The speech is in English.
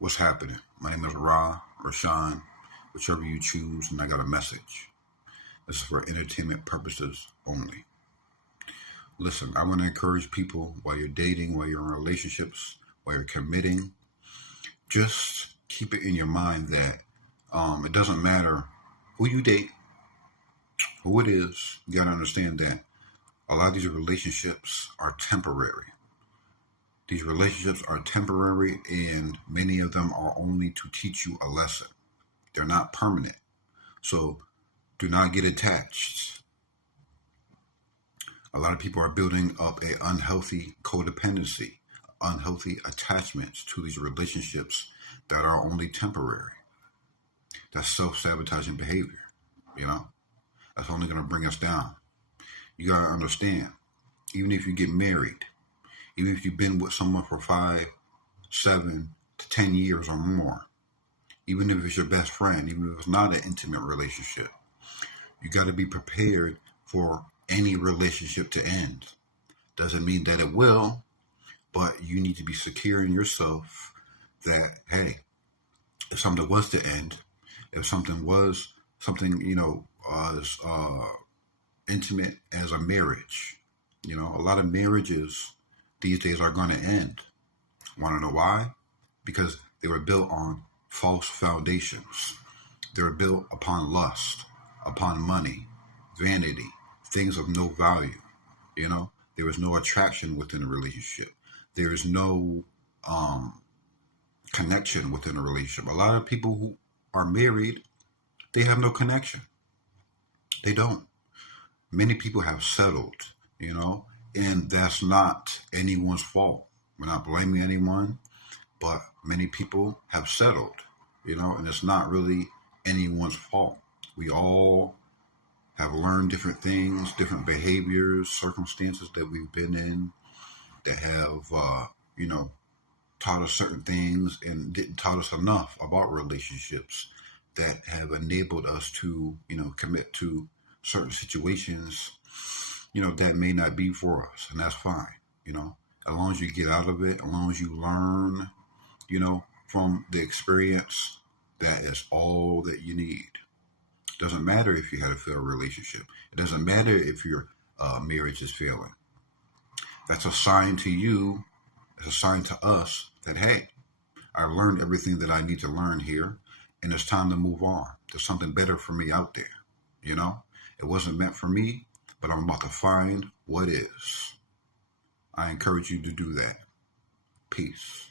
What's happening? My name is Rashawn, whichever you choose, and I got a message. This is for entertainment purposes only. Listen, I want to encourage people while you're dating, while you're in relationships, while you're committing, just keep it in your mind that it doesn't matter who you date, who it is. You got to understand that a lot of these relationships are temporary. These relationships are temporary, and many of them are only to teach you a lesson. They're not permanent. So do not get attached. A lot of people are building up an unhealthy codependency, unhealthy attachments to these relationships that are only temporary. That's self-sabotaging behavior, you know? That's only going to bring us down. You got to understand, even if you get married, even if you've been with someone for 5, 7 to 10 years or more, even if it's your best friend, even if it's not an intimate relationship, you got to be prepared for any relationship to end. Doesn't mean that it will, but you need to be secure in yourself that, hey, if something was to end, if something was something, as intimate as a marriage, a lot of marriages these days are going to end. Want to know why? Because they were built on false foundations. They were built upon lust, upon money, vanity, things of no value. There was no attraction within a relationship. There is no connection within a relationship. A lot of people who are married, they have no connection. They don't. Many people have settled, and that's not anyone's fault. We're not blaming anyone, but many people have settled, and it's not really anyone's fault. We all have learned different things, different behaviors, circumstances that we've been in that have, taught us certain things and didn't taught us enough about relationships that have enabled us to, commit to certain situations, that may not be for us. And that's fine, as long as you get out of it, as long as you learn, from the experience, that is all that you need. Doesn't matter if you had a failed relationship. It doesn't matter if your marriage is failing. That's a sign to you, it's a sign to us that, hey, I've learned everything that I need to learn here, and it's time to move on. There's something better for me out there, It wasn't meant for me, but I'm about to find what is. I encourage you to do that. Peace.